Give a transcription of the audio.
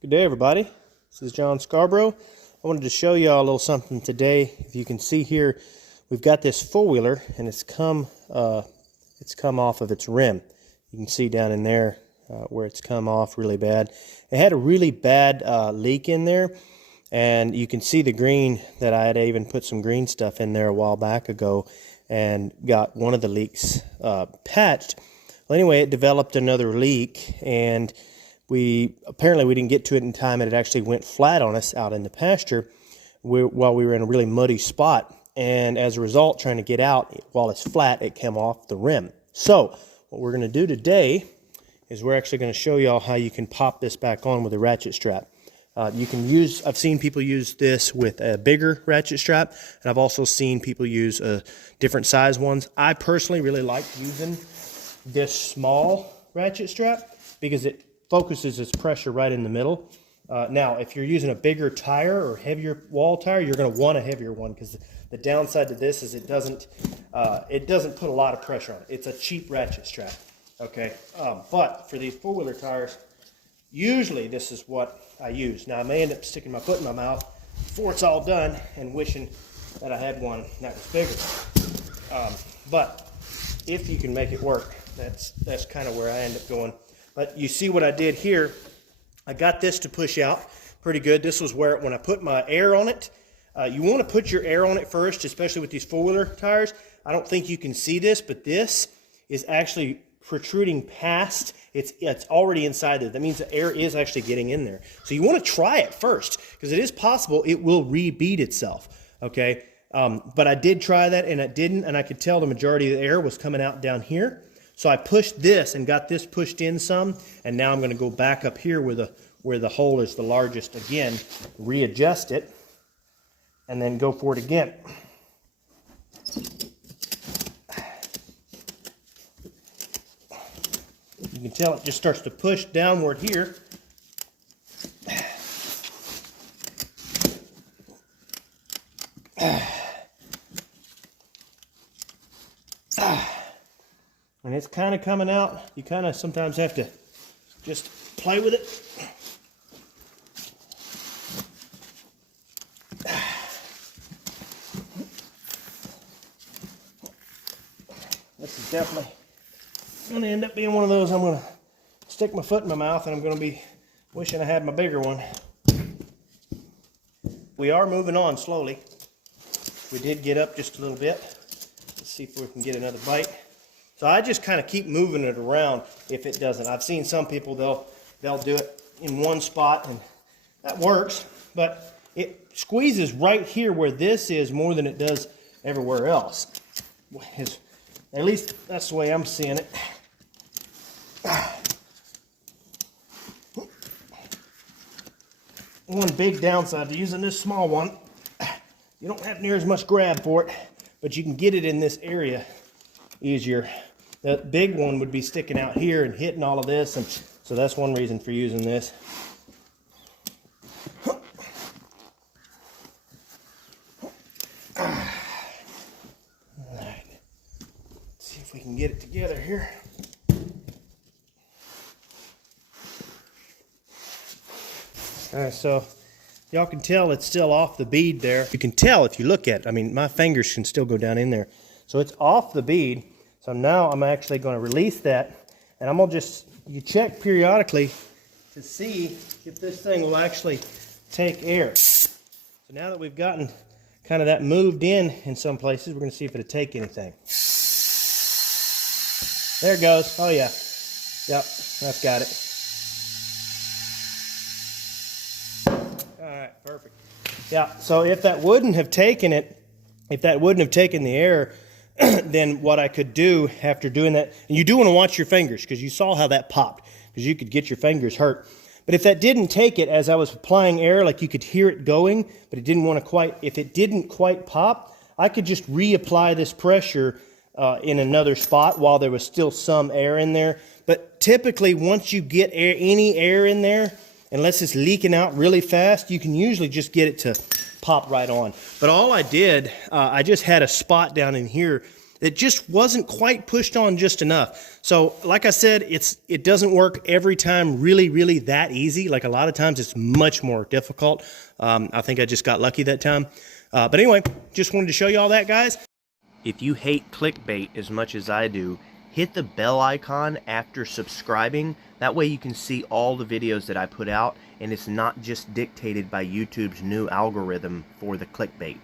Good day, everybody. This is John Scarborough. I wanted to show you all a little something today. If you can see here, we've got this four-wheeler, and it's come off of its rim. You can see down in there where it's come off really bad. It had a really bad leak in there, and you can see the green that I had even put some green stuff in there a while back ago, and got one of the leaks patched. Well, anyway, it developed another leak, and apparently we didn't get to it in time, and it actually went flat on us out in the pasture while we were in a really muddy spot. And as a result, trying to get out while it's flat, it came off the rim. So what we're going to do today is we're actually going to show y'all how you can pop this back on with a ratchet strap. I've seen people use this with a bigger ratchet strap, and I've also seen people use different size ones. I personally really like using this small ratchet strap because it focuses its pressure right in the middle. Now, if you're using a bigger tire or heavier wall tire, you're going to want a heavier one, because the downside to this is it doesn't put a lot of pressure on it. It's a cheap ratchet strap, okay? But for these four-wheeler tires, usually this is what I use. Now, I may end up sticking my foot in my mouth before it's all done and wishing that I had one that was bigger. But if you can make it work, that's kind of where I end up going. But you see what I did here. I got this to push out pretty good. This was where, when I put my air on it, you want to put your air on it first, especially with these four-wheeler tires. I don't think you can see this, but this is actually protruding past. It's already inside there. That means the air is actually getting in there. So you want to try it first, because it is possible it will re-bead itself, okay? But I did try that, and it didn't, and I could tell the majority of the air was coming out down here. So I pushed this and got this pushed in some, and now I'm going to go back up here where the hole is the largest again, readjust it, and then go for it again. You can tell it just starts to push downward here. And it's kind of coming out. You kind of sometimes have to just play with it. This is definitely going to end up being one of those I'm going to stick my foot in my mouth, and I'm going to be wishing I had my bigger one. We are moving on slowly. We did get up just a little bit. Let's see if we can get another bite. So I just kind of keep moving it around if it doesn't. I've seen some people, they'll do it in one spot, and that works, but it squeezes right here where this is more than it does everywhere else. At least that's the way I'm seeing it. One big downside to using this small one, you don't have near as much grab for it, but you can get it in this area easier. The big one would be sticking out here and hitting all of this, and so that's one reason for using this. All right. Let's see if we can get it together here. All right, so y'all can tell it's still off the bead there. You can tell if you look at it. I mean, my fingers can still go down in there. So it's off the bead. So now I'm actually going to release that, and I'm going to you check periodically to see if this thing will actually take air. So now that we've gotten kind of that moved in some places, we're going to see if it'll take anything. There it goes. Oh yeah. Yep, that's got it. All right, perfect. Yeah, so if that wouldn't have taken the air, then what I could do after doing that, and you do want to watch your fingers, because you saw how that popped, because you could get your fingers hurt. But if that didn't take it, as I was applying air, like you could hear it going, but it didn't want to quite, if it didn't quite pop, I could just reapply this pressure in another spot while there was still some air in there. But typically, once you get any air in there, unless it's leaking out really fast, you can usually just get it to pop right on. But all I did, I just had a spot down in here It just wasn't quite pushed on just enough. So like I said, it doesn't work every time really that easy. Like a lot of times it's much more difficult. I think I just got lucky that time. But anyway, just wanted to show you all that, guys. If you hate clickbait as much as I do, hit the bell icon after subscribing. That way you can see all the videos that I put out, and it's not just dictated by YouTube's new algorithm for the clickbait.